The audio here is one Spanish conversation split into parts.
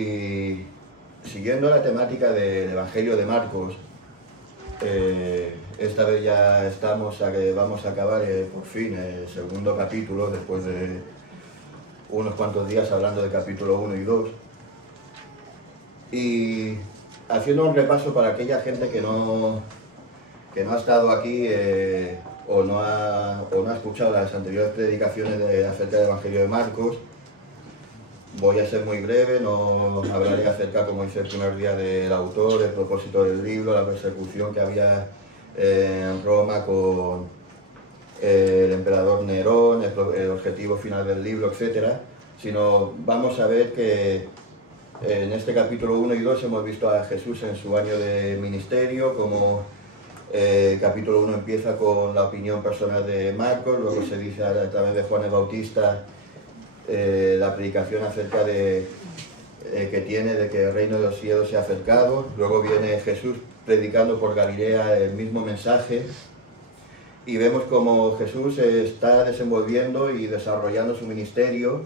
Y siguiendo la temática del Evangelio de Marcos, esta vez ya vamos a acabar por fin el segundo capítulo, después de unos cuantos días hablando de capítulo 1 y 2. Y haciendo un repaso para aquella gente que no ha estado aquí o no ha escuchado las anteriores predicaciones acerca del Evangelio de Marcos, voy a ser muy breve, no hablaré acerca, como hice el primer día, del autor, el propósito del libro, la persecución que había en Roma con el emperador Nerón, el objetivo final del libro, etc. Sino vamos a ver que en este capítulo 1 y 2 hemos visto a Jesús en su año de ministerio, como el capítulo 1 empieza con la opinión personal de Marcos, luego se dice a través de Juan el Bautista la predicación acerca de que tiene de que el reino de los cielos se ha acercado. Luego viene Jesús predicando por Galilea el mismo mensaje y vemos como Jesús está desenvolviendo y desarrollando su ministerio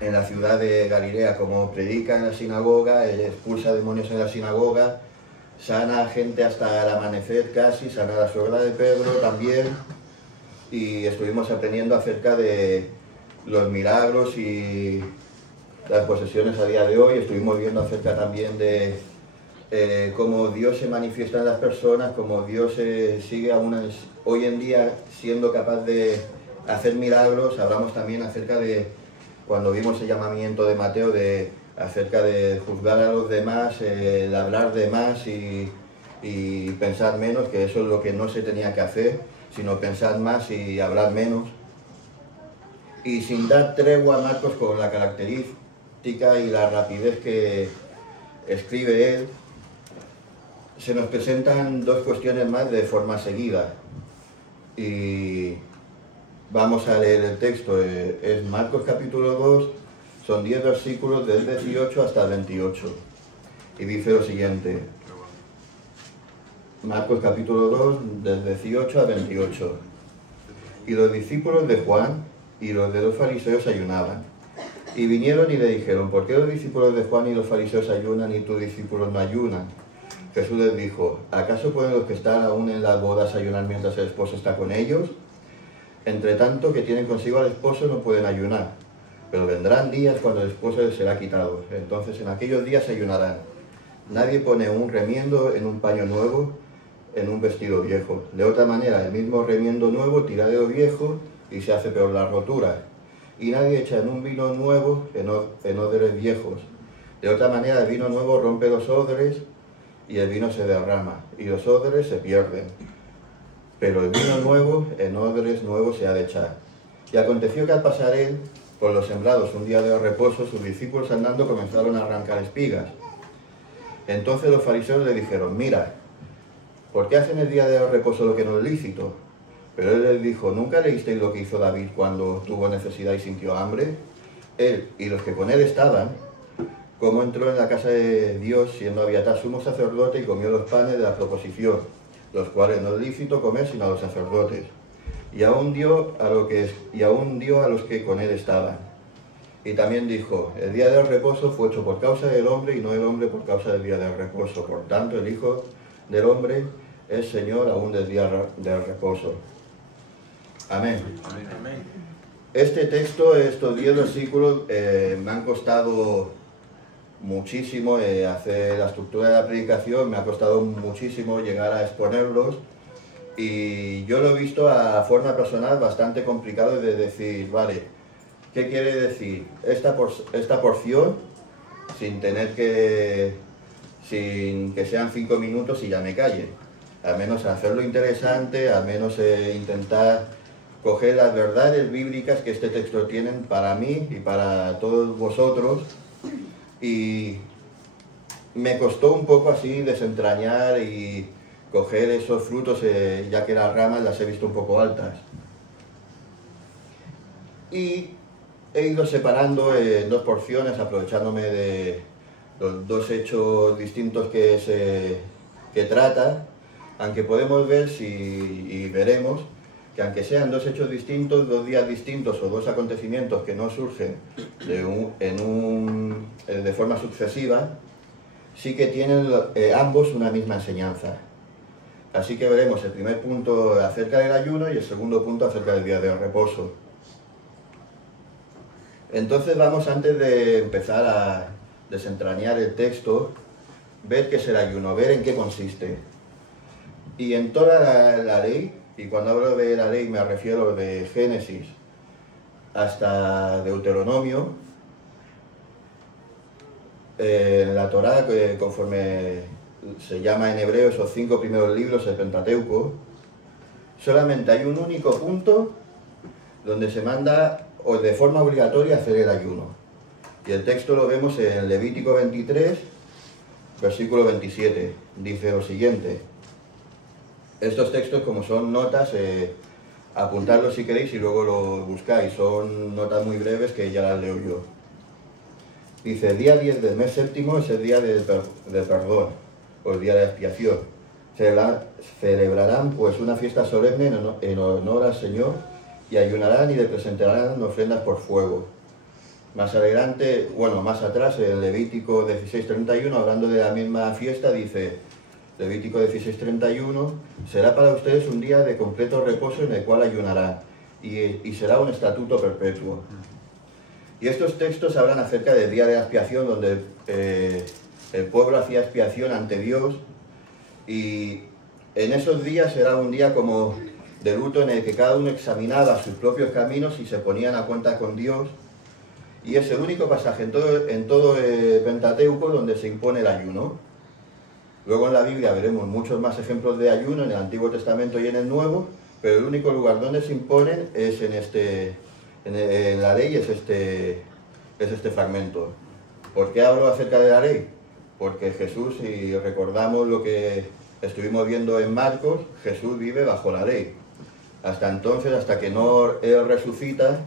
en la ciudad de Galilea, como predica en la sinagoga, expulsa demonios en la sinagoga, sana a gente hasta el amanecer casi, sana a la suegra de Pedro también, y estuvimos aprendiendo acerca de los milagros y las posesiones a día de hoy. Estuvimos viendo acerca también de cómo Dios se manifiesta en las personas, cómo Dios sigue hoy en día siendo capaz de hacer milagros. Hablamos también acerca de cuando vimos el llamamiento de Mateo acerca de juzgar a los demás, de hablar de más y pensar menos, que eso es lo que no se tenía que hacer, sino pensar más y hablar menos. Y sin dar tregua a Marcos con la característica y la rapidez que escribe él, se nos presentan dos cuestiones más de forma seguida. Y vamos a leer el texto, es Marcos capítulo 2, son 10 versículos del 18 hasta el 28. Y dice lo siguiente, Marcos capítulo 2, del 18 al 28. Y los discípulos de Juan y los de los fariseos ayunaban. Y vinieron y le dijeron, ¿por qué los discípulos de Juan y los fariseos ayunan y tus discípulos no ayunan? Jesús les dijo, ¿acaso pueden los que están aún en las bodas ayunar mientras el esposo está con ellos? Entre tanto que tienen consigo al esposo no pueden ayunar, pero vendrán días cuando el esposo les será quitado. Entonces en aquellos días ayunarán. Nadie pone un remiendo en un paño nuevo en un vestido viejo. De otra manera, el mismo remiendo nuevo tira de lo viejo y se hace peor la rotura. Y nadie echa en un vino nuevo en odres viejos. De otra manera, el vino nuevo rompe los odres y el vino se derrama, y los odres se pierden. Pero el vino nuevo en odres nuevos se ha de echar. Y aconteció que al pasar él por los sembrados un día de reposo, sus discípulos andando comenzaron a arrancar espigas. Entonces los fariseos le dijeron, mira, ¿por qué hacen el día de reposo lo que no es lícito? Pero él les dijo, ¿nunca leísteis lo que hizo David cuando tuvo necesidad y sintió hambre? Él y los que con él estaban, cómo entró en la casa de Dios siendo Abiatar sumo sacerdote y comió los panes de la proposición, los cuales no es lícito comer sino a los sacerdotes. Y aún dio a los que con él estaban. Y también dijo, el día del reposo fue hecho por causa del hombre y no el hombre por causa del día del reposo. Por tanto, el Hijo del Hombre es Señor aún del día del reposo. Amén. Amén. Este texto, estos 10 versículos, me han costado muchísimo hacer la estructura de la predicación, me ha costado muchísimo llegar a exponerlos, y yo lo he visto a forma personal bastante complicado de decir, vale, ¿qué quiere decir esta porción sin que sean 5 minutos y ya me calle? Al menos hacerlo interesante, al menos intentar coger las verdades bíblicas que este texto tiene para mí y para todos vosotros. Y me costó un poco así desentrañar y coger esos frutos, ya que las ramas las he visto un poco altas. Y he ido separando en dos porciones, aprovechándome de los dos hechos distintos que trata, aunque podemos ver y veremos que aunque sean dos hechos distintos, dos días distintos o dos acontecimientos que no surgen de forma sucesiva, sí que tienen ambos una misma enseñanza. Así que veremos el primer punto acerca del ayuno y el segundo punto acerca del día de reposo. Entonces vamos, antes de empezar a desentrañar el texto, ver qué es el ayuno, ver en qué consiste. Y en toda la ley, y cuando hablo de la ley me refiero de Génesis hasta Deuteronomio, la Torá, conforme se llama en hebreo esos 5 primeros libros, el Pentateuco, solamente hay un único punto donde se manda o de forma obligatoria hacer el ayuno. Y el texto lo vemos en Levítico 23, versículo 27. Dice lo siguiente. Estos textos, como son notas, apuntadlos si queréis y luego lo buscáis. Son notas muy breves que ya las leo yo. Dice, día 10 del mes séptimo es el día del perdón, o el día de expiación. Celebrarán pues una fiesta solemne en honor al Señor, y ayunarán y le presentarán ofrendas por fuego. Más adelante, más atrás, en Levítico 16:31, hablando de la misma fiesta, dice, Levítico 16:31, será para ustedes un día de completo reposo en el cual ayunarán, y será un estatuto perpetuo. Y estos textos hablan acerca del día de la expiación, donde el pueblo hacía expiación ante Dios, y en esos días era un día como de luto en el que cada uno examinaba sus propios caminos y se ponían a cuenta con Dios. Y es el único pasaje en todo el Pentateuco donde se impone el ayuno. Luego en la Biblia veremos muchos más ejemplos de ayuno en el Antiguo Testamento y en el Nuevo, pero el único lugar donde se imponen es en la ley, es este fragmento. ¿Por qué hablo acerca de la ley? Porque Jesús, si recordamos lo que estuvimos viendo en Marcos, Jesús vive bajo la ley. Hasta entonces, hasta que Él resucita,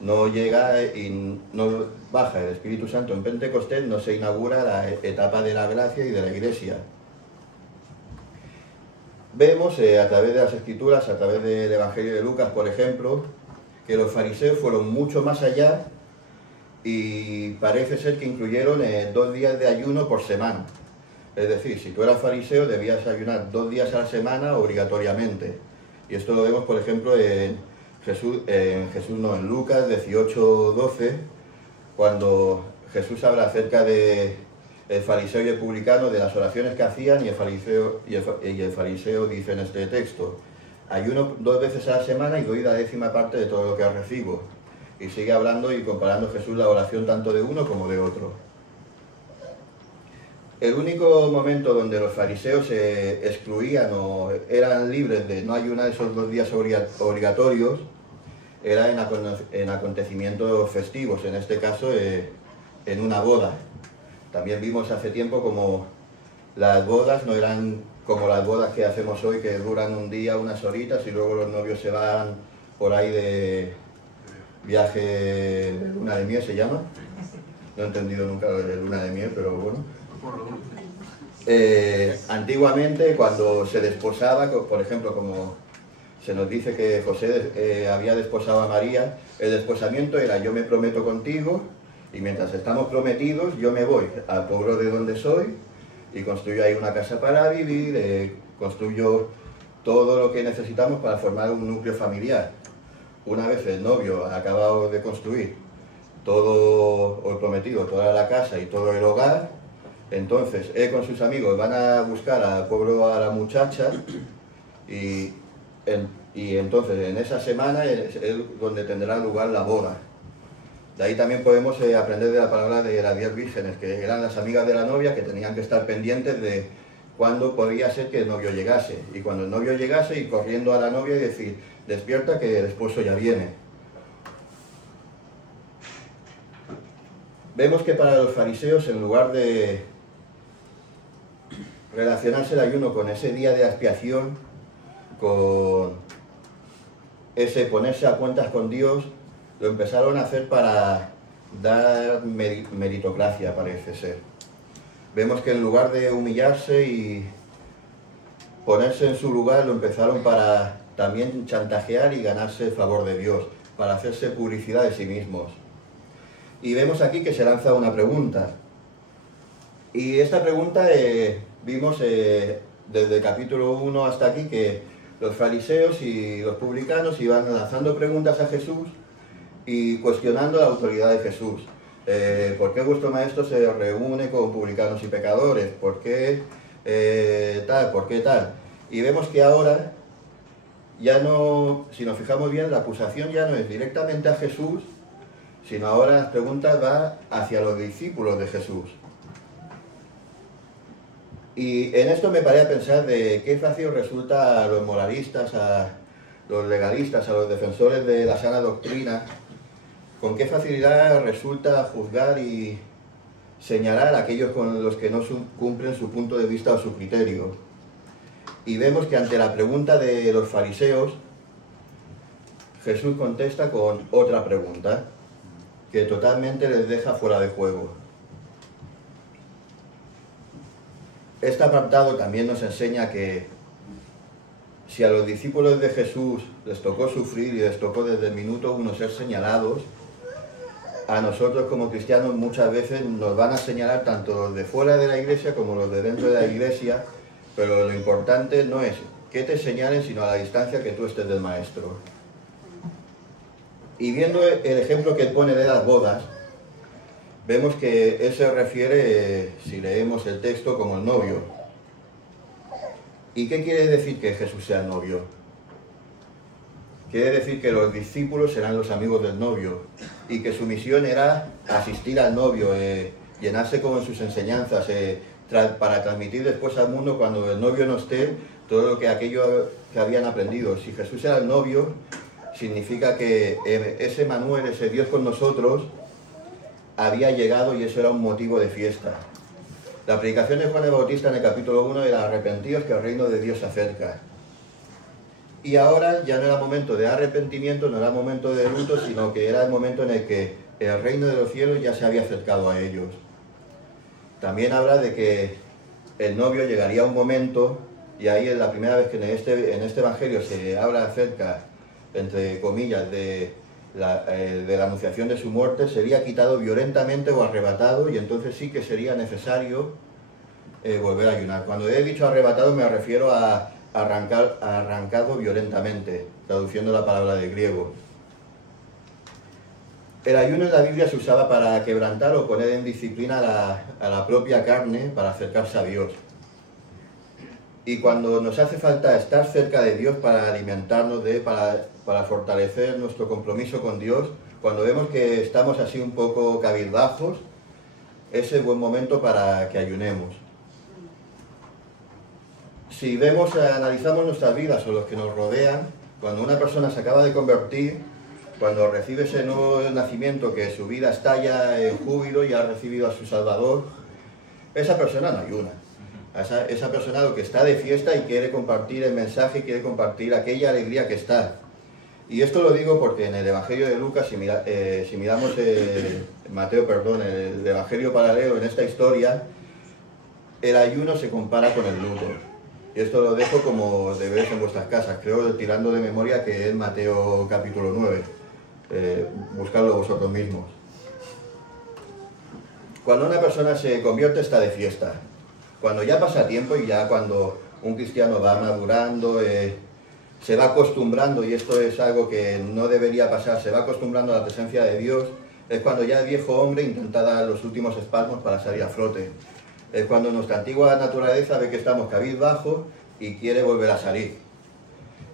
no llega y no baja el Espíritu Santo en Pentecostés, no se inaugura la etapa de la gracia y de la Iglesia. Vemos a través de las Escrituras, a través del Evangelio de Lucas, por ejemplo, que los fariseos fueron mucho más allá y parece ser que incluyeron 2 días de ayuno por semana. Es decir, si tú eras fariseo debías ayunar 2 días a la semana obligatoriamente. Y esto lo vemos, por ejemplo, en Lucas 18:12, cuando Jesús habla acerca de el fariseo y el publicano, de las oraciones que hacían, y el fariseo dice en este texto, ayuno 2 veces a la semana y doy la 10ª parte de todo lo que recibo. Y sigue hablando y comparando Jesús la oración tanto de uno como de otro. El único momento donde los fariseos se excluían o eran libres de no ayunar esos 2 días obligatorios era en acontecimientos festivos, en este caso en una boda. También vimos hace tiempo como las bodas no eran como las bodas que hacemos hoy, que duran un día, unas horitas, y luego los novios se van por ahí de viaje de luna de miel, ¿se llama? No he entendido nunca lo de luna de miel, pero bueno. Antiguamente, cuando se desposaba, por ejemplo, como se nos dice que José había desposado a María, el desposamiento era: yo me prometo contigo, y mientras estamos prometidos yo me voy al pueblo de donde soy y construyo ahí una casa para vivir, construyo todo lo que necesitamos para formar un núcleo familiar. Una vez el novio ha acabado de construir todo, o el prometido, toda la casa y todo el hogar, entonces él con sus amigos van a buscar al pueblo a la muchacha, y entonces en esa semana es donde tendrá lugar la boda. De ahí también podemos aprender de la palabra de las 10 vírgenes, que eran las amigas de la novia, que tenían que estar pendientes de cuándo podría ser que el novio llegase. Y cuando el novio llegase, ir corriendo a la novia y decir: despierta, que el esposo ya viene. Vemos que para los fariseos, en lugar de relacionarse el ayuno con ese día de expiación, con ese ponerse a cuentas con Dios, lo empezaron a hacer para dar meritocracia, parece ser. Vemos que en lugar de humillarse y ponerse en su lugar, lo empezaron para también chantajear y ganarse el favor de Dios, para hacerse publicidad de sí mismos. Y vemos aquí que se lanza una pregunta. Y esta pregunta vimos desde el capítulo 1 hasta aquí que los fariseos y los publicanos iban lanzando preguntas a Jesús y cuestionando la autoridad de Jesús. ¿Por qué vuestro maestro se reúne con publicanos y pecadores? ¿Por qué tal? ¿Por qué tal? Y vemos que ahora ya no, si nos fijamos bien, la acusación ya no es directamente a Jesús, sino ahora las preguntas van hacia los discípulos de Jesús. Y en esto me paré a pensar de qué fácil resulta a los moralistas, a los legalistas, a los defensores de la sana doctrina, con qué facilidad resulta juzgar y señalar a aquellos con los que no cumplen su punto de vista o su criterio. Y vemos que ante la pregunta de los fariseos, Jesús contesta con otra pregunta, que totalmente les deja fuera de juego. Este apartado también nos enseña que si a los discípulos de Jesús les tocó sufrir y les tocó desde el minuto 1 ser señalados, a nosotros como cristianos muchas veces nos van a señalar tanto los de fuera de la iglesia como los de dentro de la iglesia, pero lo importante no es que te señalen, sino a la distancia que tú estés del maestro. Y viendo el ejemplo que él pone de las bodas, vemos que él se refiere, si leemos el texto, como el novio. ¿Y qué quiere decir que Jesús sea el novio? Quiere decir que los discípulos serán los amigos del novio y que su misión era asistir al novio, llenarse con sus enseñanzas, para transmitir después al mundo, cuando el novio no esté, todo lo que aquello que habían aprendido. Si Jesús era el novio, significa que ese Emmanuel, ese Dios con nosotros, había llegado y eso era un motivo de fiesta. La predicación de Juan el Bautista en el capítulo 1 era: arrepentíos que el reino de Dios se acerca. Y ahora ya no era momento de arrepentimiento, no era momento de luto, sino que era el momento en el que el reino de los cielos ya se había acercado a ellos. También habla de que el novio llegaría a un momento, y ahí es la primera vez que en este evangelio se habla acerca, entre comillas, de la anunciación de su muerte, sería quitado violentamente o arrebatado, y entonces sí que sería necesario volver a ayunar. Cuando he dicho arrebatado me refiero a arrancado violentamente, traduciendo la palabra de griego. El ayuno en la Biblia se usaba para quebrantar o poner en disciplina a la propia carne para acercarse a Dios. Y cuando nos hace falta estar cerca de Dios para alimentarnos de Él, para fortalecer nuestro compromiso con Dios, cuando vemos que estamos así un poco cabizbajos, es el buen momento para que ayunemos. Si analizamos nuestras vidas o los que nos rodean, cuando una persona se acaba de convertir, cuando recibe ese nuevo nacimiento, que su vida estalla en júbilo y ha recibido a su Salvador, esa persona no ayuna. Esa persona lo que está de fiesta y quiere compartir el mensaje, quiere compartir aquella alegría que está. Y esto lo digo porque en el Evangelio de Lucas, si miramos el Evangelio paralelo en esta historia, el ayuno se compara con el luto. Y esto lo dejo como deberes en vuestras casas, creo, tirando de memoria, que es Mateo capítulo 9. Buscadlo vosotros mismos. Cuando una persona se convierte, está de fiesta. Cuando ya pasa tiempo y ya cuando un cristiano va madurando, se va acostumbrando, y esto es algo que no debería pasar, se va acostumbrando a la presencia de Dios, es cuando ya el viejo hombre intenta dar los últimos espasmos para salir a flote. Es cuando nuestra antigua naturaleza ve que estamos cabizbajos y quiere volver a salir.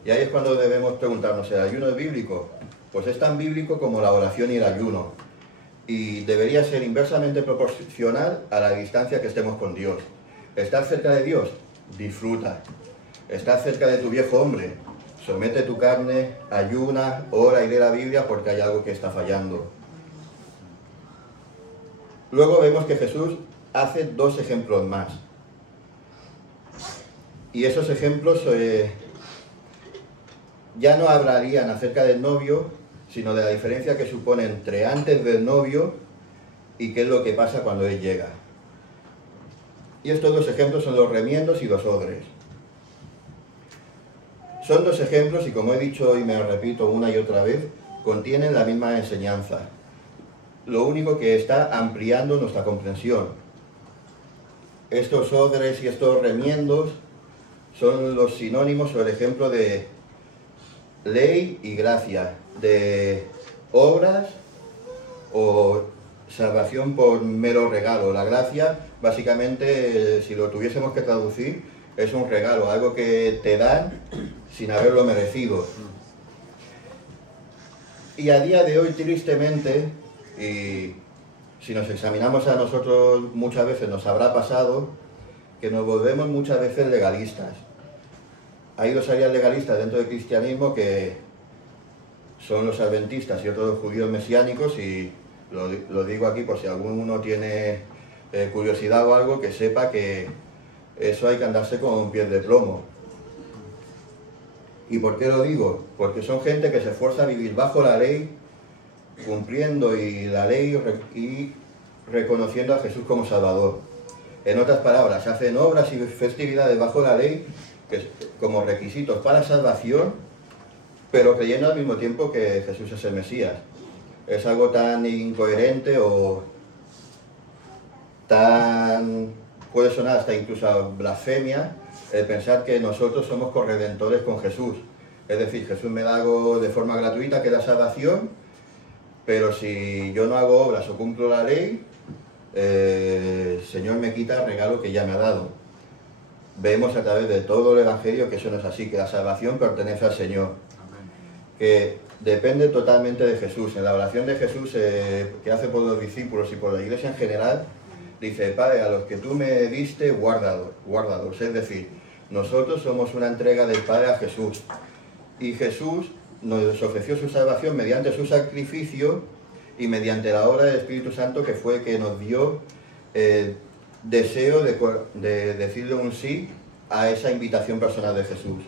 Y ahí es cuando debemos preguntarnos, ¿el ayuno es bíblico? Pues es tan bíblico como la oración y el ayuno. Y debería ser inversamente proporcional a la distancia que estemos con Dios. Estar cerca de Dios, disfruta. Estar cerca de tu viejo hombre, somete tu carne, ayuna, ora y lee la Biblia porque hay algo que está fallando. Luego vemos que Jesús hace dos ejemplos más. Y esos ejemplos ya no hablarían acerca del novio, sino de la diferencia que supone entre antes del novio y qué es lo que pasa cuando él llega. Y estos dos ejemplos son los remiendos y los odres. Son dos ejemplos y, como he dicho y me repito una y otra vez, contienen la misma enseñanza. Lo único que está ampliando nuestra comprensión. Estos odres y estos remiendos son los sinónimos o el ejemplo de ley y gracia, de obras o salvación por mero regalo. La gracia, básicamente, si lo tuviésemos que traducir, es un regalo, algo que te dan sin haberlo merecido. Y a día de hoy, tristemente, y si nos examinamos a nosotros muchas veces, nos habrá pasado que nos volvemos muchas veces legalistas. Hay dos áreas legalistas dentro del cristianismo que son los adventistas y otros judíos mesiánicos, y lo digo aquí por si alguno tiene curiosidad o algo, que sepa que eso hay que andarse con pies de plomo. ¿Y por qué lo digo? Porque son gente que se esfuerza a vivir bajo la ley, cumpliendo la ley y reconociendo a Jesús como Salvador. En otras palabras, hacen obras y festividades bajo la ley como requisitos para salvación, pero creyendo al mismo tiempo que Jesús es el Mesías. Es algo tan incoherente o tan... puede sonar hasta incluso a blasfemia el pensar que nosotros somos corredentores con Jesús. Es decir, Jesús me da algo de forma gratuita, que es la salvación, pero si yo no hago obras o cumplo la ley, el Señor me quita el regalo que ya me ha dado. Vemos a través de todo el Evangelio que eso no es así, que la salvación pertenece al Señor, que depende totalmente de Jesús. En la oración de Jesús que hace por los discípulos y por la Iglesia en general, dice: Padre, a los que tú me diste, guárdalos. Es decir, nosotros somos una entrega del Padre a Jesús, y Jesús nos ofreció su salvación mediante su sacrificio y mediante la obra del Espíritu Santo, que fue que nos dio el deseo de decirle un sí a esa invitación personal de Jesús.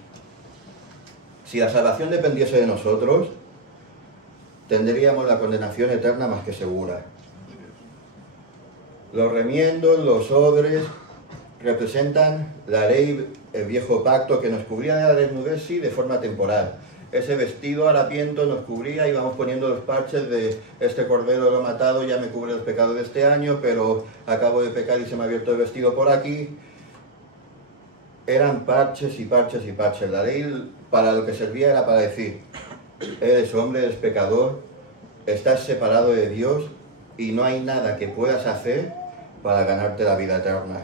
Si la salvación dependiese de nosotros, tendríamos la condenación eterna más que segura. Los remiendos, los odres, representan la ley, el viejo pacto, que nos cubría de la desnudez, sí, de forma temporal. Ese vestido harapiento nos cubría, íbamos poniendo los parches de este cordero lo he matado, ya me cubre los pecados de este año, pero acabo de pecar y se me ha abierto el vestido por aquí. Eran parches y parches y parches. La ley, para lo que servía, era para decir: eres hombre, eres pecador, estás separado de Dios y no hay nada que puedas hacer para ganarte la vida eterna.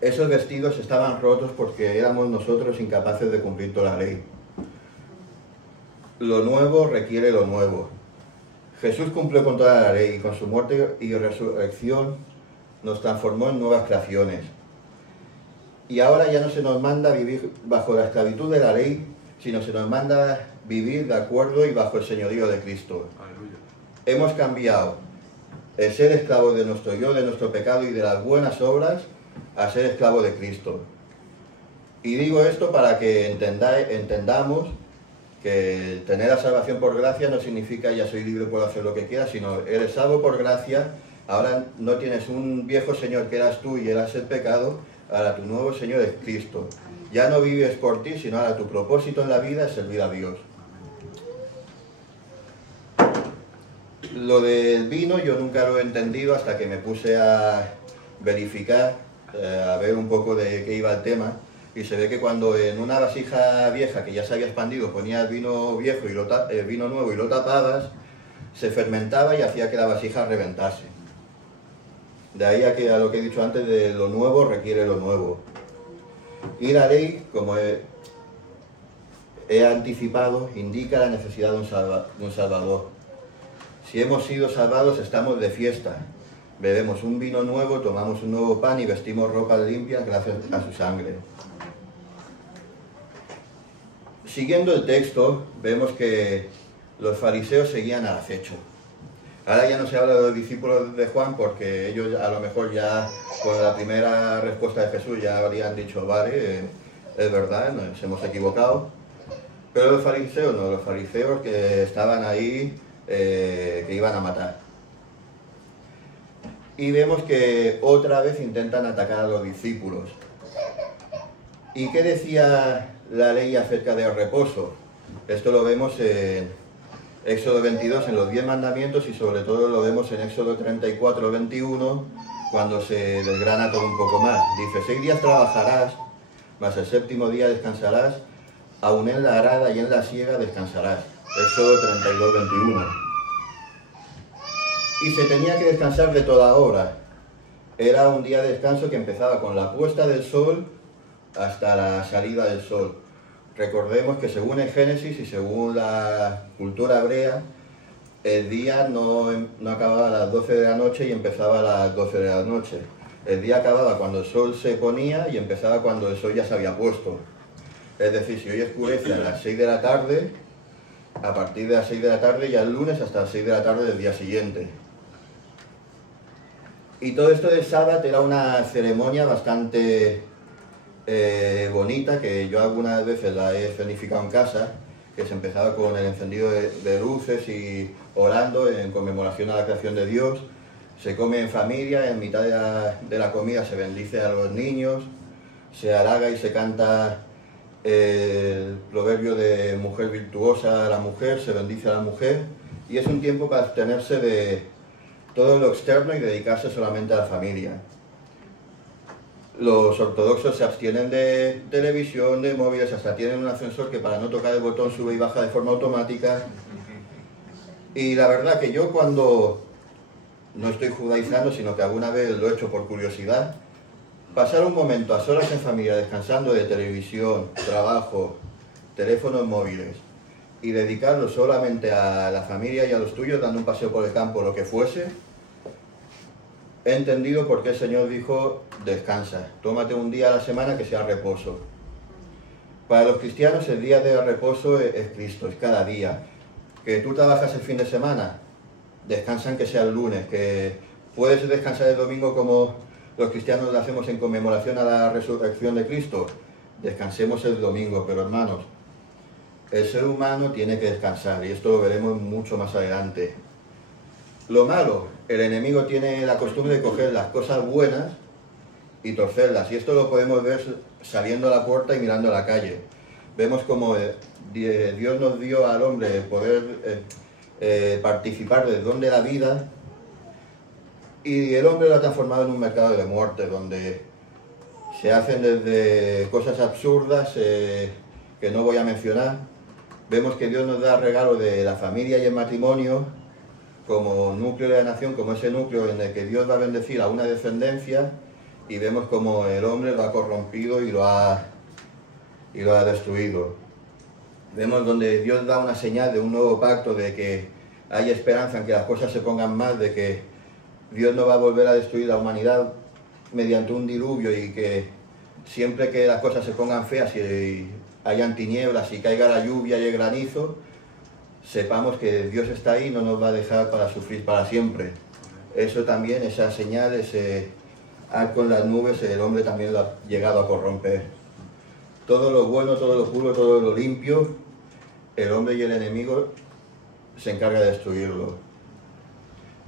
Esos vestidos estaban rotos porque éramos nosotros incapaces de cumplir toda la ley. Lo nuevo requiere lo nuevo. Jesús cumplió con toda la ley y con su muerte y resurrección nos transformó en nuevas creaciones. Y ahora ya no se nos manda vivir bajo la esclavitud de la ley, sino se nos manda vivir de acuerdo y bajo el señorío de Cristo. Aleluya. Hemos cambiado el ser esclavos de nuestro yo, de nuestro pecado y de las buenas obras, a ser esclavo de Cristo. Y digo esto para que entendamos que tener la salvación por gracia no significa ya soy libre, puedo hacer lo que quiera, sino eres salvo por gracia. Ahora no tienes un viejo señor que eras tú y eras el pecado, ahora tu nuevo Señor es Cristo. Ya no vives por ti, sino ahora tu propósito en la vida es servir a Dios. Lo del vino yo nunca lo he entendido hasta que me puse a verificar, a ver un poco de qué iba el tema, y se ve que cuando en una vasija vieja que ya se había expandido ponías vino viejo y vino nuevo y lo tapabas, se fermentaba y hacía que la vasija reventase. De ahí a lo que he dicho antes, de lo nuevo requiere lo nuevo. Y la ley, como he anticipado, indica la necesidad de un Salvador. Si hemos sido salvados, estamos de fiesta. Bebemos un vino nuevo, tomamos un nuevo pan y vestimos ropas limpias gracias a su sangre. Siguiendo el texto, vemos que los fariseos seguían al acecho. Ahora ya no se habla de los discípulos de Juan, porque ellos a lo mejor ya con la primera respuesta de Jesús ya habrían dicho: vale, es verdad, nos hemos equivocado. Pero los fariseos no, los fariseos que estaban ahí, que iban a matar. Y vemos que otra vez intentan atacar a los discípulos. ¿Y qué decía la ley acerca del reposo? Esto lo vemos en Éxodo 22, en los 10 mandamientos, y sobre todo lo vemos en Éxodo 34, 21, cuando se desgrana todo un poco más. Dice, 6 días trabajarás, mas el séptimo día descansarás, aun en la arada y en la siega descansarás. Éxodo 32, 21. Y se tenía que descansar de toda hora. Era un día de descanso que empezaba con la puesta del sol hasta la salida del sol. Recordemos que según el Génesis y según la cultura hebrea, el día no acababa a las 12 de la noche y empezaba a las 12 de la noche. El día acababa cuando el sol se ponía y empezaba cuando el sol ya se había puesto. Es decir, si hoy oscurece a las 6 de la tarde, a partir de las 6 de la tarde ya el lunes hasta las 6 de la tarde del día siguiente. Y todo esto del sábado era una ceremonia bastante bonita, que yo algunas veces la he escenificado en casa, que se empezaba con el encendido de luces y orando en conmemoración a la creación de Dios. Se come en familia, en mitad de la comida se bendice a los niños, se halaga y se canta el proverbio de mujer virtuosa a la mujer, se bendice a la mujer, y es un tiempo para abstenerse de todo lo externo y dedicarse solamente a la familia. Los ortodoxos se abstienen de televisión, de móviles, hasta tienen un ascensor que para no tocar el botón sube y baja de forma automática. Y la verdad que yo, cuando no estoy judaizando, sino que alguna vez lo he hecho por curiosidad, pasar un momento a solas en familia descansando de televisión, trabajo, teléfonos móviles, y dedicarlo solamente a la familia y a los tuyos, dando un paseo por el campo, lo que fuese, he entendido por qué el Señor dijo, descansa, tómate un día a la semana que sea reposo. Para los cristianos el día de reposo es Cristo, es cada día. Que tú trabajas el fin de semana, descansan que sea el lunes, que puedes descansar el domingo como los cristianos lo hacemos en conmemoración a la resurrección de Cristo, descansemos el domingo, pero hermanos, el ser humano tiene que descansar, y esto lo veremos mucho más adelante. Lo malo, el enemigo tiene la costumbre de coger las cosas buenas y torcerlas, y esto lo podemos ver saliendo a la puerta y mirando a la calle. Vemos como Dios nos dio al hombre poder participar del don de la vida, y el hombre lo ha transformado en un mercado de muerte, donde se hacen desde cosas absurdas que no voy a mencionar. Vemos que Dios nos da regalo de la familia y el matrimonio como núcleo de la nación, como ese núcleo en el que Dios va a bendecir a una descendencia, y vemos como el hombre lo ha corrompido y lo ha destruido. Vemos donde Dios da una señal de un nuevo pacto, de que hay esperanza en que las cosas se pongan mal, de que Dios no va a volver a destruir la humanidad mediante un diluvio, y que siempre que las cosas se pongan feas y hayan tinieblas y caiga la lluvia y el granizo, sepamos que Dios está ahí y no nos va a dejar para sufrir para siempre. Eso también, esa señal, ese arco en las nubes, el hombre también lo ha llegado a corromper. Todo lo bueno, todo lo puro, todo lo limpio, el hombre y el enemigo se encarga de destruirlo.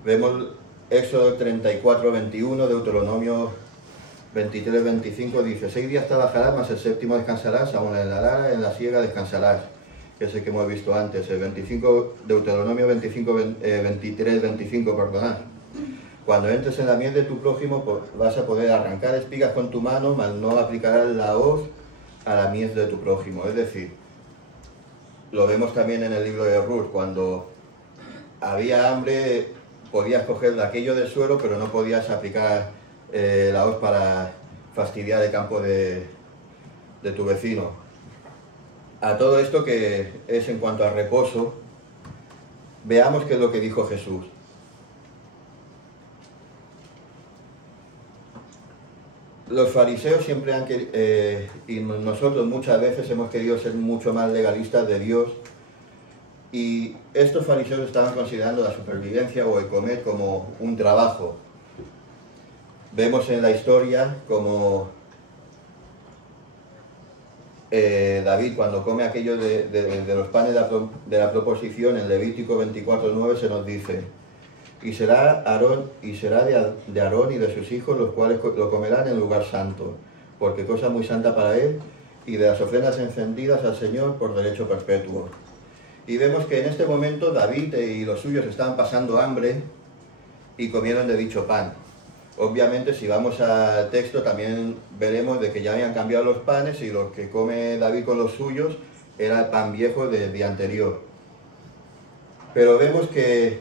Vemos Éxodo 34, 21, Deuteronomio 23, 25, dice, 6 días trabajarás, mas el séptimo descansarás, aun en la arada, en la siega descansarás, que es el que hemos visto antes, el 25, Deuteronomio 25, 23, 25, perdonad. Cuando entres en la mies de tu prójimo, vas a poder arrancar espigas con tu mano, mas no aplicarás la hoz a la mies de tu prójimo. Es decir, lo vemos también en el libro de Ruth, cuando había hambre, podías coger de aquello del suelo, pero no podías aplicar la hoz para fastidiar el campo de tu vecino. A todo esto, que es en cuanto a reposo, veamos qué es lo que dijo Jesús. Los fariseos siempre han querido, y nosotros muchas veces hemos querido ser mucho más legalistas de Dios, y estos fariseos estaban considerando la supervivencia o el comer como un trabajo. Vemos en la historia como David, cuando come aquello de los panes de la proposición, en Levítico 24:9 se nos dice, y será de Aarón y de sus hijos, los cuales lo comerán en lugar santo, porque cosa muy santa para él y de las ofrendas encendidas al Señor por derecho perpetuo. Y vemos que en este momento David y los suyos estaban pasando hambre y comieron de dicho pan. Obviamente, si vamos al texto, también veremos de que ya habían cambiado los panes y lo que come David con los suyos era el pan viejo del día anterior. Pero vemos que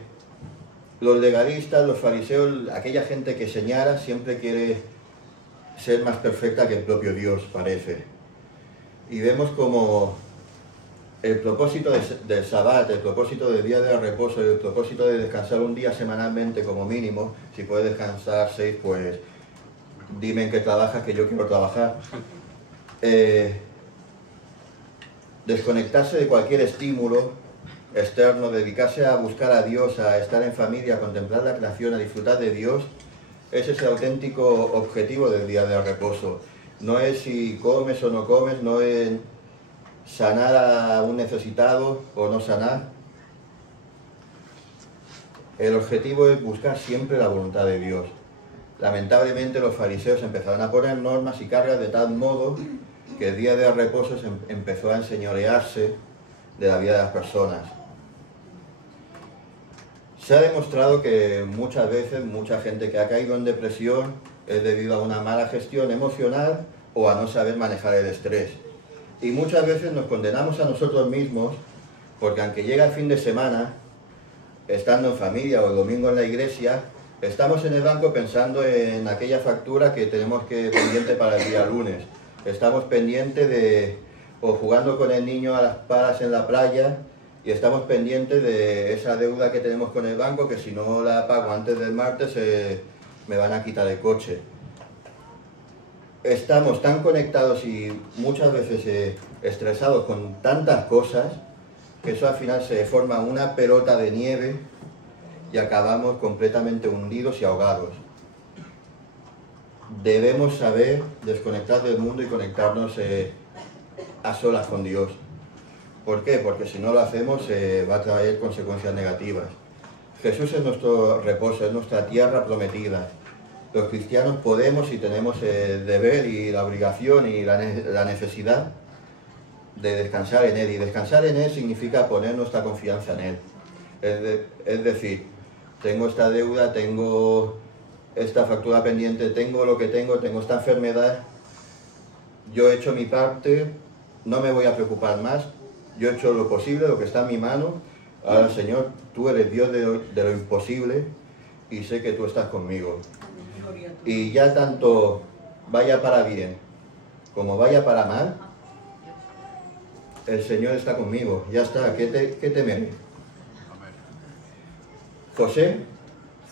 los legalistas, los fariseos, aquella gente que señala, siempre quiere ser más perfecta que el propio Dios, parece. Y vemos como el propósito del Sabbat, el propósito del día de reposo, el propósito de descansar un día semanalmente como mínimo, si puedes descansar 6, pues dime en qué trabajas, que yo quiero trabajar. Desconectarse de cualquier estímulo externo, dedicarse a buscar a Dios, a estar en familia, a contemplar la creación, a disfrutar de Dios, ese es el auténtico objetivo del día de reposo. No es si comes o no comes, no es sanar a un necesitado o no sanar. El objetivo es buscar siempre la voluntad de Dios. Lamentablemente los fariseos empezaron a poner normas y cargas de tal modo que el día de reposo empezó a enseñorearse de la vida de las personas. Se ha demostrado que muchas veces mucha gente que ha caído en depresión es debido a una mala gestión emocional o a no saber manejar el estrés. Y muchas veces nos condenamos a nosotros mismos porque aunque llega el fin de semana, estando en familia o el domingo en la iglesia, estamos en el banco pensando en aquella factura que tenemos que pendiente para el día lunes. Estamos pendientes de, o jugando con el niño a las palas en la playa, y estamos pendientes de esa deuda que tenemos con el banco, que si no la pago antes del martes me van a quitar el coche. Estamos tan conectados y muchas veces estresados con tantas cosas, que eso al final se forma una pelota de nieve y acabamos completamente hundidos y ahogados. Debemos saber desconectar del mundo y conectarnos a solas con Dios. ¿Por qué? Porque si no lo hacemos va a traer consecuencias negativas. Jesús es nuestro reposo, es nuestra tierra prometida. Los cristianos podemos y tenemos el deber y la obligación y la necesidad de descansar en Él. Y descansar en Él significa poner nuestra confianza en Él. Es decir, tengo esta deuda, tengo esta factura pendiente, tengo lo que tengo esta enfermedad. Yo he hecho mi parte, no me voy a preocupar más. Yo he hecho lo posible, lo que está en mi mano. Ahora, Señor, tú eres Dios de lo imposible y sé que tú estás conmigo. Y ya tanto vaya para bien como vaya para mal, el Señor está conmigo. Ya está, ¿qué temer? José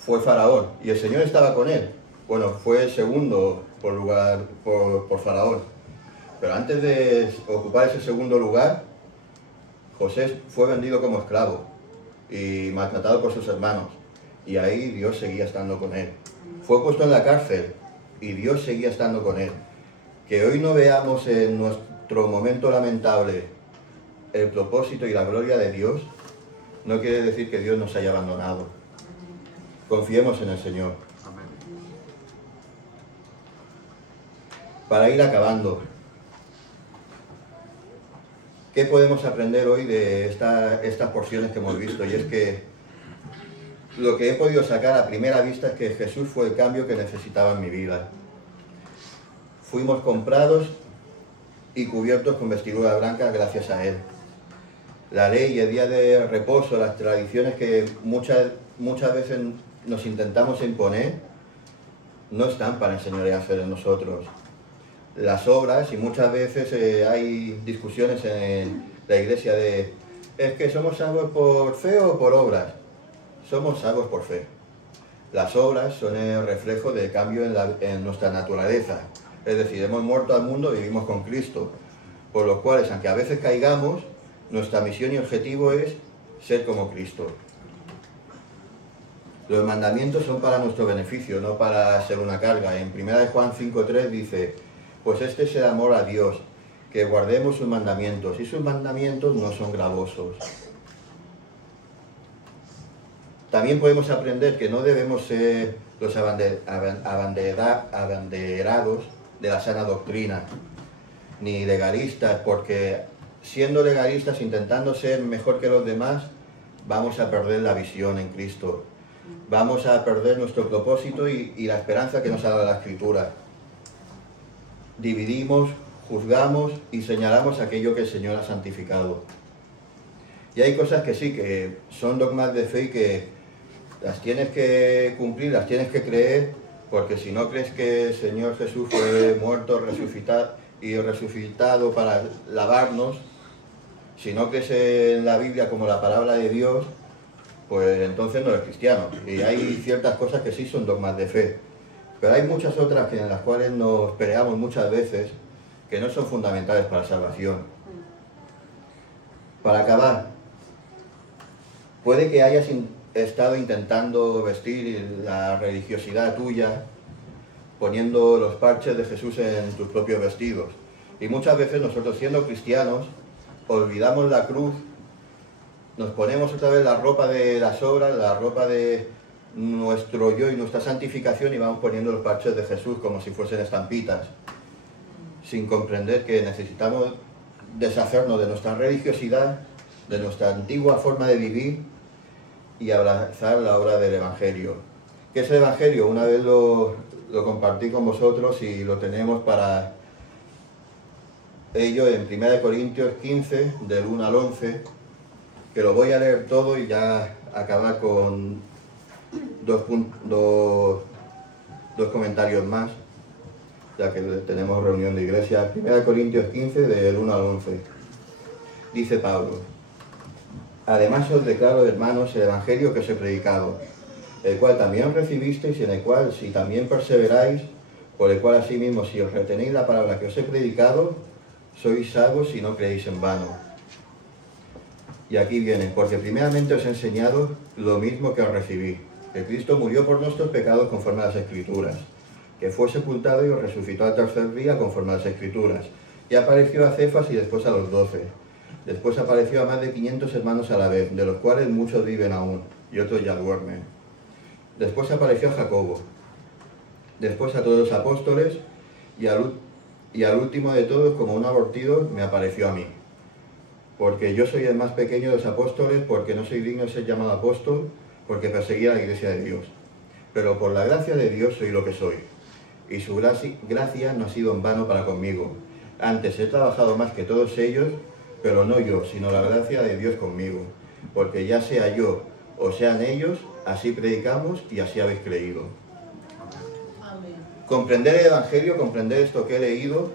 fue faraón y el Señor estaba con él. Bueno, fue el segundo por faraón. Pero antes de ocupar ese segundo lugar, José fue vendido como esclavo y maltratado por sus hermanos. Y ahí Dios seguía estando con él. Fue puesto en la cárcel y Dios seguía estando con él. Que hoy no veamos en nuestro momento lamentable el propósito y la gloria de Dios, no quiere decir que Dios nos haya abandonado. Confiemos en el Señor. Para ir acabando, ¿qué podemos aprender hoy de estas porciones que hemos visto? Y es que lo que he podido sacar a primera vista es que Jesús fue el cambio que necesitaba en mi vida. Fuimos comprados y cubiertos con vestidura blanca gracias a Él. La ley y el día de reposo, las tradiciones que muchas veces nos intentamos imponer, no están para enseñorearse de nosotros. Las obras, y muchas veces hay discusiones en la iglesia de ¿es que somos salvos por fe o por obras? Somos salvos por fe. Las obras son el reflejo del cambio en nuestra naturaleza. Es decir, hemos muerto al mundo y vivimos con Cristo. Por lo cual, aunque a veces caigamos, nuestra misión y objetivo es ser como Cristo. Los mandamientos son para nuestro beneficio, no para ser una carga. En 1 Juan 5:3 dice: pues este es el amor a Dios, que guardemos sus mandamientos, y sus mandamientos no son gravosos. También podemos aprender que no debemos ser los abanderados de la sana doctrina, ni legalistas, porque siendo legalistas, intentando ser mejor que los demás, vamos a perder la visión en Cristo. Vamos a perder nuestro propósito y la esperanza que nos ha dado la Escritura. Dividimos, juzgamos y señalamos aquello que el Señor ha santificado. Y hay cosas que sí, que son dogmas de fe y que las tienes que cumplir, las tienes que creer, porque si no crees que el Señor Jesús fue muerto, resucitado para lavarnos, si no crees en la Biblia como la palabra de Dios, pues entonces no eres cristiano. Y hay ciertas cosas que sí son dogmas de fe, pero hay muchas otras en las cuales nos peleamos muchas veces, que no son fundamentales para la salvación. Para acabar, puede que hayas estado intentando vestir la religiosidad tuya, poniendo los parches de Jesús en tus propios vestidos. Y muchas veces nosotros, siendo cristianos, olvidamos la cruz, nos ponemos otra vez la ropa de las obras, la ropa de nuestro yo y nuestra santificación, y vamos poniendo los parches de Jesús como si fuesen estampitas, sin comprender que necesitamos deshacernos de nuestra religiosidad, de nuestra antigua forma de vivir y abrazar la obra del Evangelio. ¿Qué es el Evangelio? Una vez lo compartí con vosotros y lo tenemos para ello en 1 Corintios 15, del 1 al 11, que lo voy a leer todo y ya acabar con dos comentarios más, ya que tenemos reunión de iglesia. 1 Corintios 15, del 1 al 11. Dice Pablo: además os declaro, hermanos, el evangelio que os he predicado, el cual también recibisteis, y en el cual, si también perseveráis, por el cual asimismo, si os retenéis la palabra que os he predicado, sois salvos si no creéis en vano. Y aquí viene: porque primeramente os he enseñado lo mismo que os recibí, que Cristo murió por nuestros pecados conforme a las Escrituras, que fue sepultado y resucitó al tercer día conforme a las Escrituras, y apareció a Cefas y después a los 12. Después apareció a más de 500 hermanos a la vez, de los cuales muchos viven aún, y otros ya duermen. Después apareció a Jacobo, después a todos los apóstoles, y al último de todos, como un abortido, me apareció a mí. Porque yo soy el más pequeño de los apóstoles, porque no soy digno de ser llamado apóstol, porque perseguía a la iglesia de Dios. Pero por la gracia de Dios soy lo que soy, y su gracia no ha sido en vano para conmigo. Antes he trabajado más que todos ellos, pero no yo, sino la gracia de Dios conmigo. Porque ya sea yo o sean ellos, así predicamos y así habéis creído. Amén. Comprender el Evangelio, comprender esto que he leído,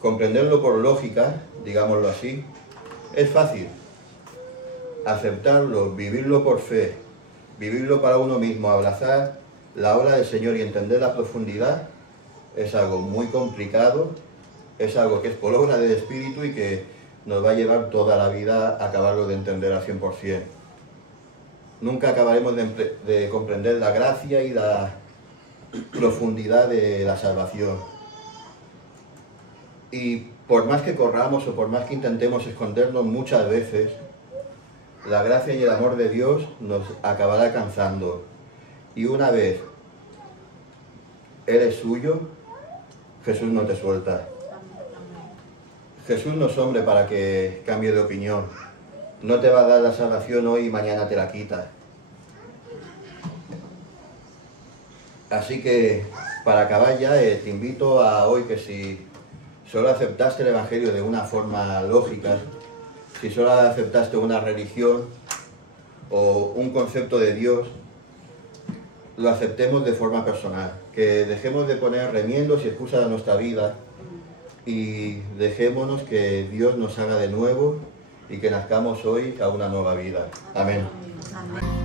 comprenderlo por lógica, digámoslo así, es fácil. Aceptarlo, vivirlo por fe, vivirlo para uno mismo, abrazar la obra del Señor y entender la profundidad, es algo muy complicado, es algo que es por obra del Espíritu y que nos va a llevar toda la vida a acabarlo de entender al 100%. Nunca acabaremos de comprender la gracia y la profundidad de la salvación. Y por más que corramos o por más que intentemos escondernos muchas veces, la gracia y el amor de Dios nos acabará alcanzando. Y una vez eres suyo, Jesús no te suelta. Jesús no es hombre para que cambie de opinión. No te va a dar la salvación hoy y mañana te la quita. Así que, para acabar ya, te invito a hoy que si solo aceptaste el Evangelio de una forma lógica, si solo aceptaste una religión o un concepto de Dios, lo aceptemos de forma personal. Que dejemos de poner remiendos y excusas a nuestra vida y dejémonos que Dios nos haga de nuevo y que nazcamos hoy a una nueva vida. Amén. Amén.